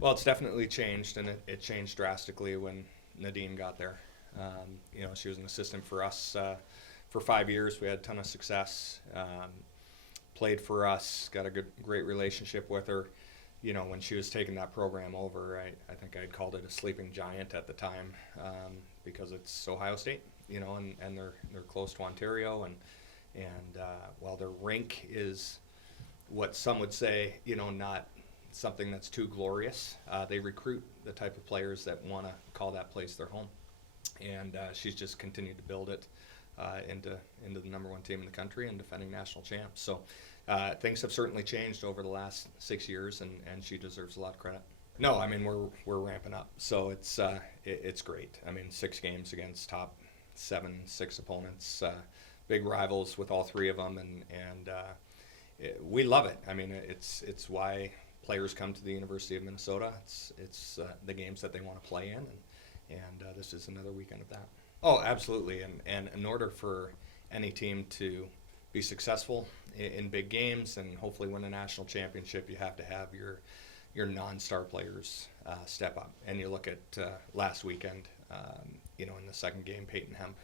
Well, it's definitely changed, and it changed drastically when Nadine got there. She was an assistant for us for 5 years. We had a ton of success. Played for us, got a great relationship with her. When she was taking that program over, I think I'd called it a sleeping giant at the time, because it's Ohio State, and they're close to Ontario, and while their rink is what some would say, not something that's too glorious, they recruit the type of players that want to call that place their home, and she's just continued to build it into the number one team in the country and defending national champs. So things have certainly changed over the last 6 years, and she deserves a lot of credit. No, I mean we're ramping up, so it's great. I mean 6 games against top 7, 6 opponents, big rivals with all 3 of them, and we love it. I mean it's why players come to the University of Minnesota. It's the games that they want to play in, and this is another weekend of that. Oh, absolutely. And in order for any team to be successful in big games and hopefully win a national championship, you have to have your non-star players step up. And you look at last weekend, in the second game, Peyton Hemp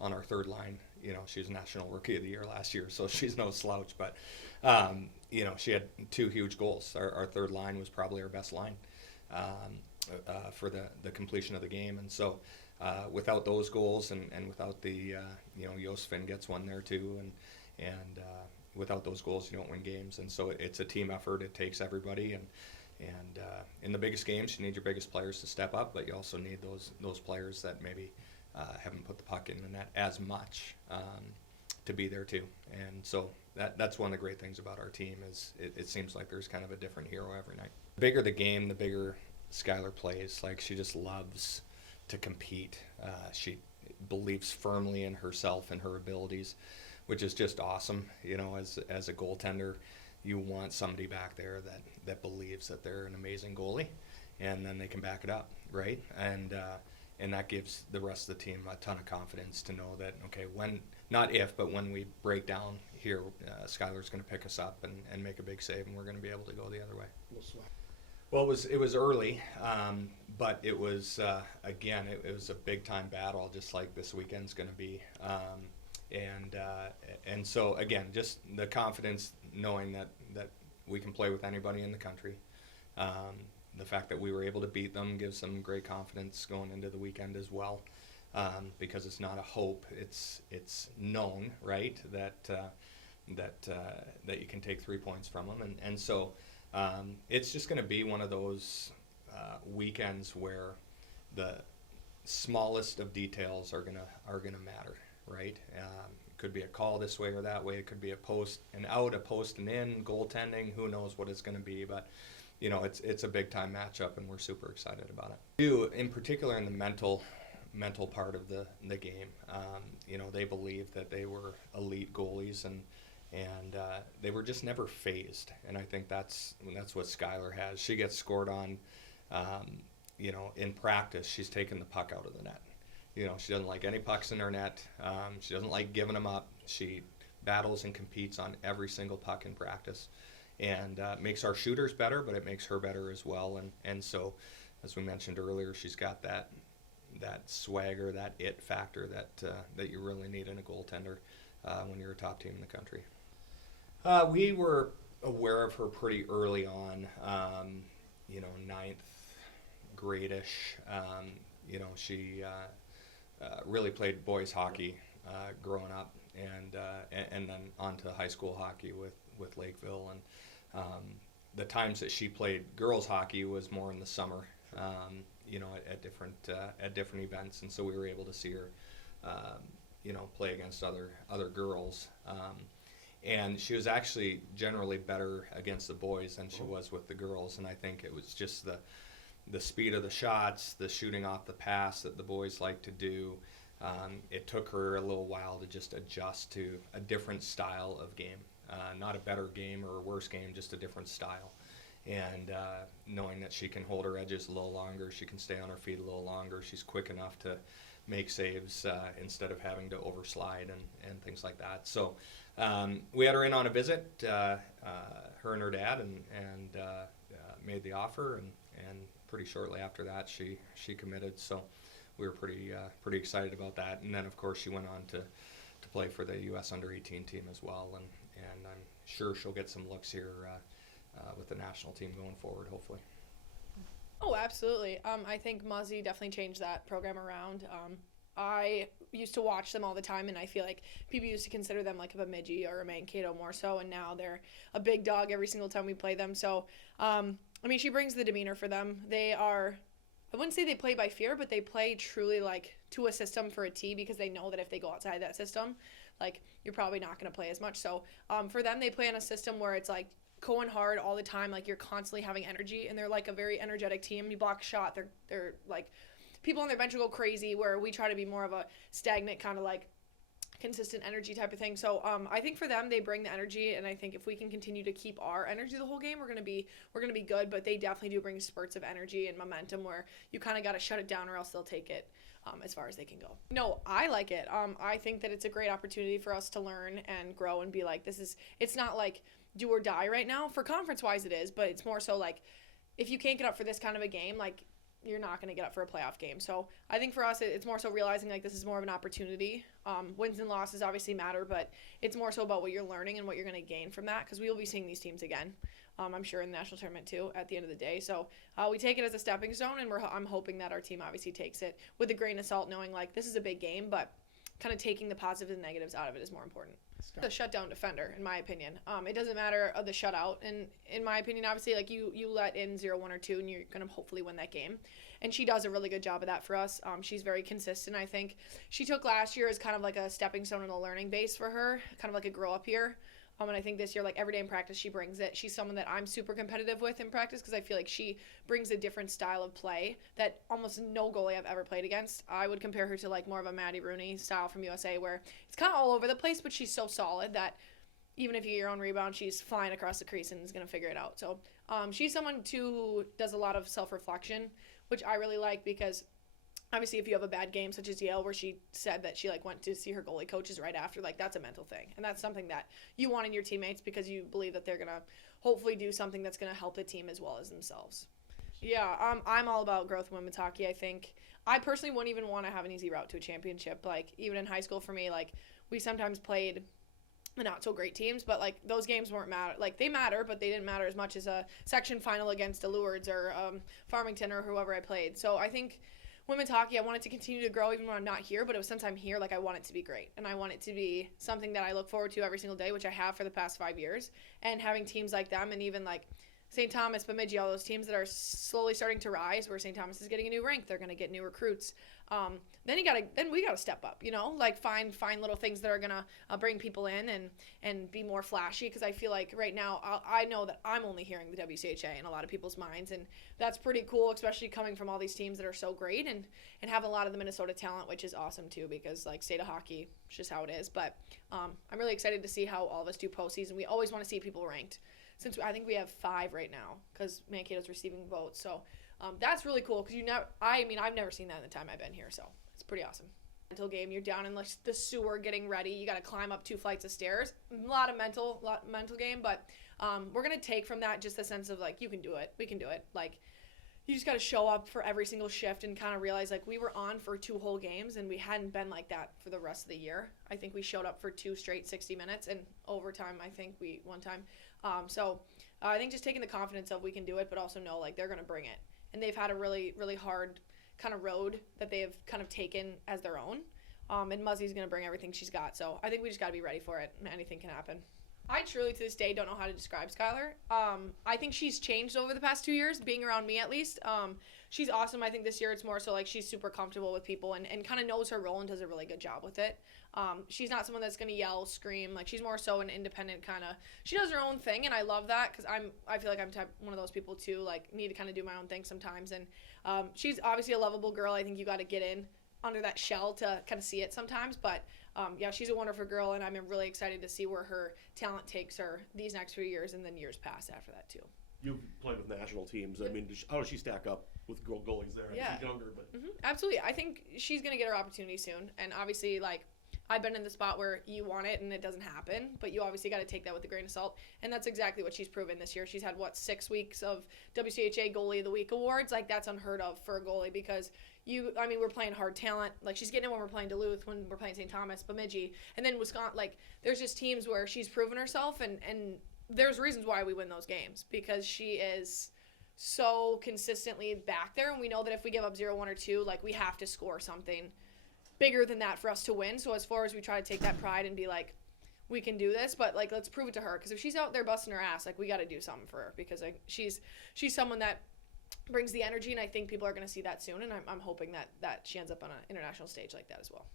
on our third line. She was National Rookie of the Year last year, so she's no slouch. But, she had 2 huge goals. Our third line was probably our best line for the completion of the game. And so without those goals and without the, Josefin gets one there too. And without those goals, you don't win games. And so it's a team effort. It takes everybody. And in the biggest games, you need your biggest players to step up, but you also need those players that maybe haven't put the puck in the net as much to be there too. And so that's one of the great things about our team is it seems like there's kind of a different hero every night. The bigger the game, the bigger Skylar plays. Like, she just loves to compete. She believes firmly in herself and her abilities, which is just awesome. As a goaltender, you want somebody back there that believes that they're an amazing goalie, and then they can back it up, right? And that gives the rest of the team a ton of confidence to know that, okay, but when we break down here, Skylar's going to pick us up and make a big save, and we're going to be able to go the other way. Well, it was early, but it was again it was a big time battle, just like this weekend's going to be, and so again, just the confidence knowing that we can play with anybody in the country. The fact that we were able to beat them gives them great confidence going into the weekend as well, because it's not a hope; it's known, right, that you can take 3 points from them, and so. It's just going to be one of those weekends where the smallest of details are gonna matter, right? It could be a call this way or that way. It could be a post and out, a post and in, goaltending. Who knows what it's going to be? But it's a big time matchup, and we're super excited about it. In particular, in the mental part of the game, they believe that they were elite goalies and they were just never phased, and I think that's what Skylar has. She gets scored on, in practice. She's taking the puck out of the net. She doesn't like any pucks in her net. She doesn't like giving them up. She battles and competes on every single puck in practice, and makes our shooters better, but it makes her better as well. And so, as we mentioned earlier, she's got that swagger, that it factor that you really need in a goaltender when you're a top team in the country. We were aware of her pretty early on, ninth grade-ish. She really played boys hockey growing up, and then on to high school hockey with Lakeville. And the times that she played girls hockey was more in the summer, at different events, and so we were able to see her, play against other girls. And she was actually generally better against the boys than she was with the girls, and I think it was just the speed of the shots, the shooting off the pass that the boys like to do. It took her a little while to just adjust to a different style of game, not a better game or a worse game, just a different style. And knowing that she can hold her edges a little longer, she can stay on her feet a little longer, she's quick enough to make saves instead of having to overslide and things like that. So we had her in on a visit, her and her dad, and made the offer, and and pretty shortly after that, she committed. So we were pretty excited about that. And then, of course, she went on to play for the U.S. Under-18 team as well, and I'm sure she'll get some looks here with the national team going forward, hopefully. Oh, absolutely. I think Muzzy definitely changed that program around. I used to watch them all the time, and I feel like people used to consider them like a Bemidji or a Mankato more so, and now they're a big dog every single time we play them. So, she brings the demeanor for them. They are, I wouldn't say they play by fear, but they play truly like to a system for a T, because they know that if they go outside that system, like, you're probably not going to play as much. So for them, they play in a system where it's like going hard all the time, like you're constantly having energy, and they're like a very energetic team. You block a shot, they're like, people on their bench will go crazy, where we try to be more of a stagnant kind of like consistent energy type of thing. So I think for them, they bring the energy, and I think if we can continue to keep our energy the whole game, we're gonna be good. But they definitely do bring spurts of energy and momentum where you kind of got to shut it down, or else they'll take it as far as they can go. No, I like it. I think that it's a great opportunity for us to learn and grow and be like, it's not like do or die right now. For conference wise it is, but it's more so like, if you can't get up for this kind of a game, like, you're not going to get up for a playoff game. So I think for us, it's more so realizing like this is more of an opportunity. Wins and losses obviously matter, but it's more so about what you're learning and what you're going to gain from that, because we will be seeing these teams again, I'm sure, in the national tournament too at the end of the day. So we take it as a stepping stone, and I'm hoping that our team obviously takes it with a grain of salt, knowing like this is a big game, but kind of taking the positives and negatives out of it is more important. The shutdown defender, in my opinion. It doesn't matter of the shutout, and in my opinion, obviously, like you let in 0-1 or 2, and you're gonna hopefully win that game. And she does a really good job of that for us. She's very consistent. I think she took last year as kind of like a stepping stone and a learning base for her, kind of like a grow up year. And I think this year, like every day in practice, she brings it. She's someone that I'm super competitive with in practice, because I feel like she brings a different style of play that almost no goalie I've ever played against. I would compare her to like more of a Maddie Rooney style from USA, where it's kind of all over the place, but she's so solid that even if you get your own rebound, she's flying across the crease and is going to figure it out. So she's someone, too, who does a lot of self-reflection, which I really like, because obviously if you have a bad game, such as Yale, where she said that she like went to see her goalie coaches right after, like that's a mental thing. And that's something that you want in your teammates, because you believe that they're going to hopefully do something that's going to help the team as well as themselves. Yeah, I'm all about growth in women's hockey. I think I personally wouldn't even want to have an easy route to a championship. Like, even in high school for me, like, we sometimes played the not so great teams, but like those games weren't matter. Like, they matter, but they didn't matter as much as a section final against a Lourdes or Farmington or whoever I played. So I think women's hockey, I want it to continue to grow even when I'm not here, but since I'm here, like, I want it to be great, and I want it to be something that I look forward to every single day, which I have for the past 5 years. And having teams like them, and even like St. Thomas, Bemidji, all those teams that are slowly starting to rise, where St. Thomas is getting a new rink, they're going to get new recruits. Then we gotta step up, like find little things that are gonna bring people in and be more flashy. Because I feel like right now I know that I'm only hearing the WCHA in a lot of people's minds, and that's pretty cool, especially coming from all these teams that are so great and have a lot of the Minnesota talent, which is awesome too, because like state of hockey, it's just how it is. But I'm really excited to see how all of us do postseason. We always want to see people ranked, since I think we have 5 right now, because Mankato's receiving votes. So that's really cool, because I've never seen that in the time I've been here, so it's pretty awesome. Mental game, you're down in like the sewer getting ready, you got to climb up 2 flights of stairs. A lot of mental game, but we're gonna take from that just the sense of like, you can do it, we can do it. Like, you just got to show up for every single shift and kind of realize like we were on for 2 whole games, and we hadn't been like that for the rest of the year. I think we showed up for 2 straight 60 minutes, and overtime I think we one time. So I think just taking the confidence of we can do it, but also know like they're gonna bring it. And they've had a really, really hard kind of road that they have kind of taken as their own. And Muzzy's going to bring everything she's got. So I think we just got to be ready for it, and anything can happen. I truly, to this day, don't know how to describe Skylar. I think she's changed over the past 2 years, being around me at least. She's awesome. I think this year it's more so like she's super comfortable with people and kind of knows her role and does a really good job with it. She's not someone that's going to yell, scream. Like, she's more so an independent kind of, she does her own thing, and I love that, because I feel like I'm one of those people too, like, need to kind of do my own thing sometimes. And she's obviously a lovable girl. I think you got to get in under that shell to kind of see it sometimes. But yeah, she's a wonderful girl, and I'm really excited to see where her talent takes her these next few years, and then years past after that too. You've played with national teams. I mean, how does she stack up with goalies there? Yeah. She's younger, but Absolutely. I think she's going to get her opportunity soon. And obviously, like, I've been in the spot where you want it and it doesn't happen, but you obviously got to take that with a grain of salt. And that's exactly what she's proven this year. She's had, 6 weeks of WCHA Goalie of the Week awards. Like, that's unheard of for a goalie because we're playing hard talent. Like, she's getting it when we're playing Duluth, when we're playing St. Thomas, Bemidji. And then Wisconsin, like, there's just teams where she's proven herself, and there's reasons why we win those games because she is so consistently back there, and we know that if we give up 0-1 or 2, like, we have to score something bigger than that for us to win. So as far as we try to take that pride and be like, we can do this, but like, let's prove it to her, because if she's out there busting her ass, like, we got to do something for her, because like, she's someone that brings the energy, and I think people are going to see that soon, and I'm hoping that she ends up on an international stage like that as well.